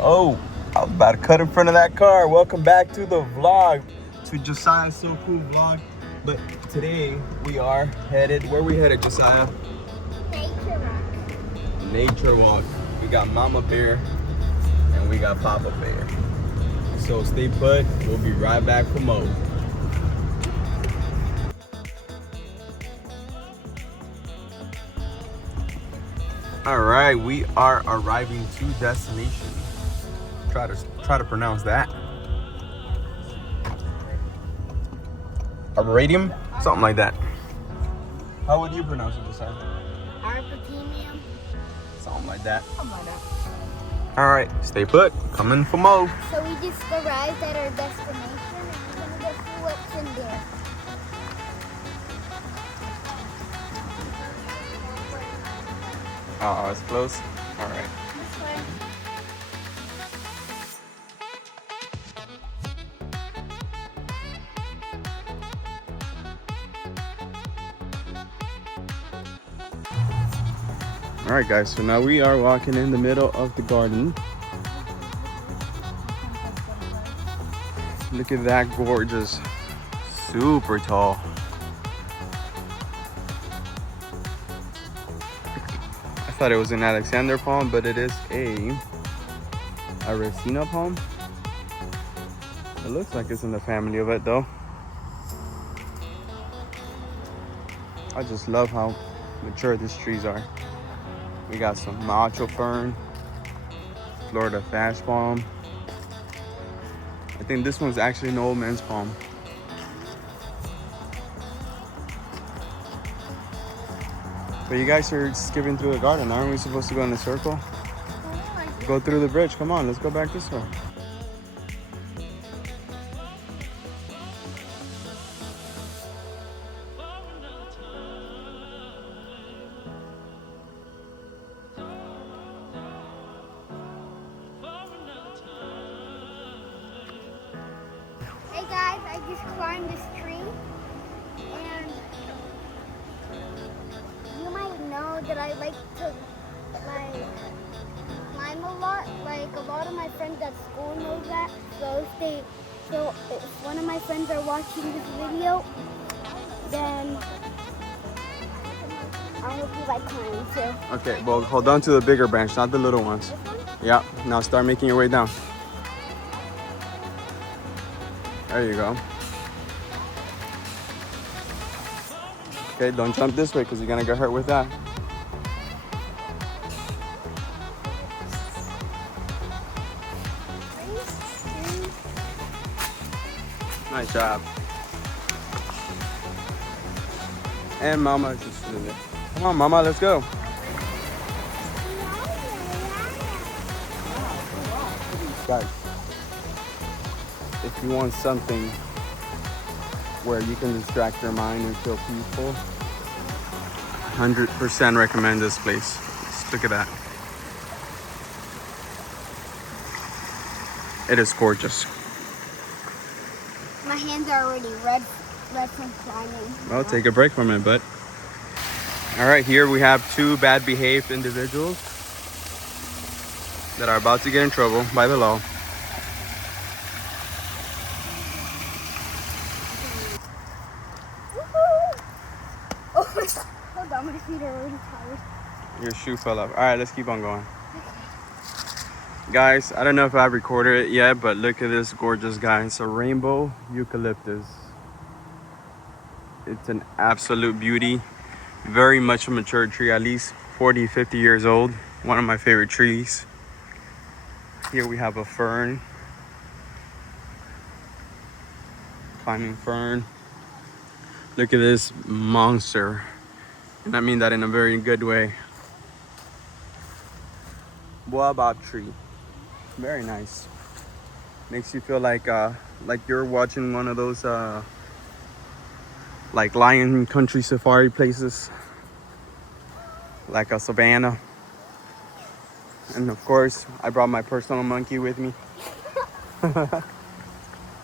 Oh, I was about to cut in front of that car. Welcome back to the vlog, to Josiah's So Cool vlog. But today we are headed, where we headed, Josiah? Nature walk. Nature walk. We got Mama Bear and we got Papa Bear. So stay put, we'll be right back for more. All right, we are arriving to destination. Try to pronounce that. Arboretum? Something like that. How would you pronounce it, Josiah? Arboretum. Something like that. Something like that. All right, stay put. Coming for more. So we just arrived at our destination and we're gonna go see what's in there. Oh, it's close. All right. This way. All right, guys. So now we are walking in the middle of the garden. Look at that gorgeous, super tall. I thought it was an Alexander palm, but it is a Racina palm. It looks like it's in the family of it though. I just love how mature these trees are. We got some macho fern, Florida fast palm. I think this one's actually an old man's palm. But you guys are skipping through the garden. Aren't we supposed to go in a circle? Go through the bridge. Come on, let's go back this way. Hey guys, I just climbed this tree and you might know that I like to climb a lot. Like a lot of my friends at school know that. So if one of my friends are watching this video, then I hope you like climbing too. Okay, well, hold on to the bigger branch, not the little ones. This one? Yeah, now start making your way down. There you go. Okay, don't jump this way because you're gonna get hurt with that. Nice job. And Mama just did it. Come on, Mama, let's go. Guys, if you want something where you can distract your mind and feel peaceful, 100% recommend this place. Just look at that. It is gorgeous. My hands are already red from climbing. Well, take a break from it, but. All right, here we have two bad behaved individuals that are about to get in trouble by the law. Oh, hold on, my feet are already tired. Your shoe fell off. All right, let's keep on going. Guys, I don't know if I've recorded it yet, but look at this gorgeous guy. It's a rainbow eucalyptus. It's an absolute beauty. Very much a mature tree, at least 40, 50 years old. One of my favorite trees. Here we have a fern. Climbing fern. Look at this monster. And I mean that in a very good way. Baobab tree. Very nice. Makes you feel like you're watching one of those like lion country safari places, like a savannah. And of course, I brought my personal monkey with me.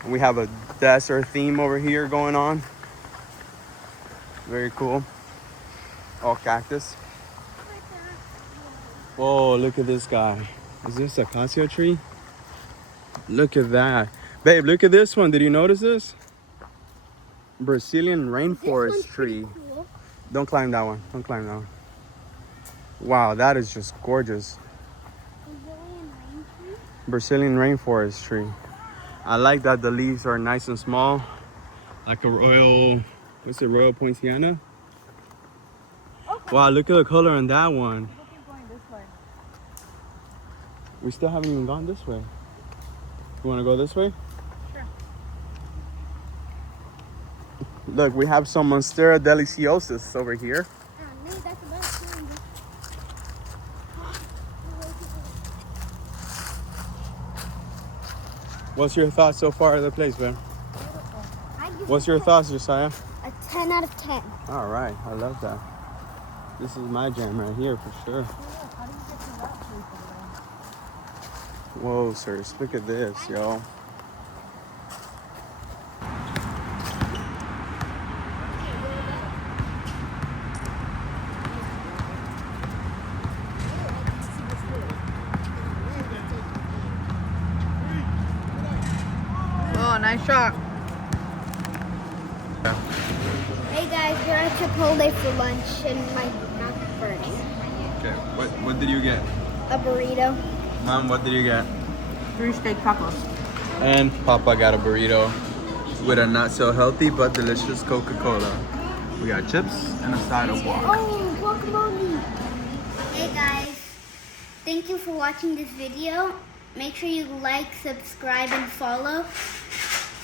We have a desert theme over here going on. Very cool. All cactus. Whoa, look at this guy. Is this a acacia tree? Look at that. Babe, look at this one. Did you notice this? Brazilian rainforest tree. Cool. Don't climb that one. Don't climb that one. Wow, that is just gorgeous. Brazilian rainforest tree. I like that the leaves are nice and small. Like a royal, what's it, Royal Poinciana? Okay. Wow, look at the color on that one. We'll keep going this way. We still haven't even gone this way. You want to go this way? Sure. Look, we have some Monstera deliciosus over here. No, that's the best one. What's your thoughts so far of the place, man? What's your thoughts, Josiah? A 10 out of 10. All right, I love that. This is my jam right here for sure. How do you get to that place over there? Whoa, sirs, look at this, yo. Oh, nice shot. Hey guys, we're at Chipotle for lunch and my mouth burns. Okay, what did you get? A burrito. Mom, what did you get? 3 steak tacos. And Papa got a burrito with a not so healthy but delicious Coca-Cola. We got chips and a side of guac. Oh, guacamole. Hey guys, thank you for watching this video. Make sure you like, subscribe, and follow.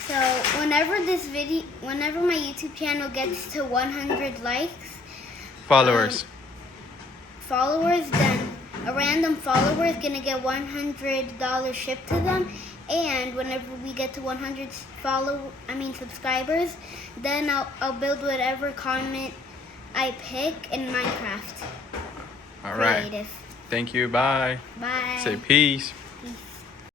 So whenever my YouTube channel gets to 100 likes, Followers. then a random follower is gonna get $100 shipped to them. And whenever we get to 100 subscribers, then I'll build whatever comment I pick in Minecraft. All right. Creative. Thank you. Bye. Bye. Say peace.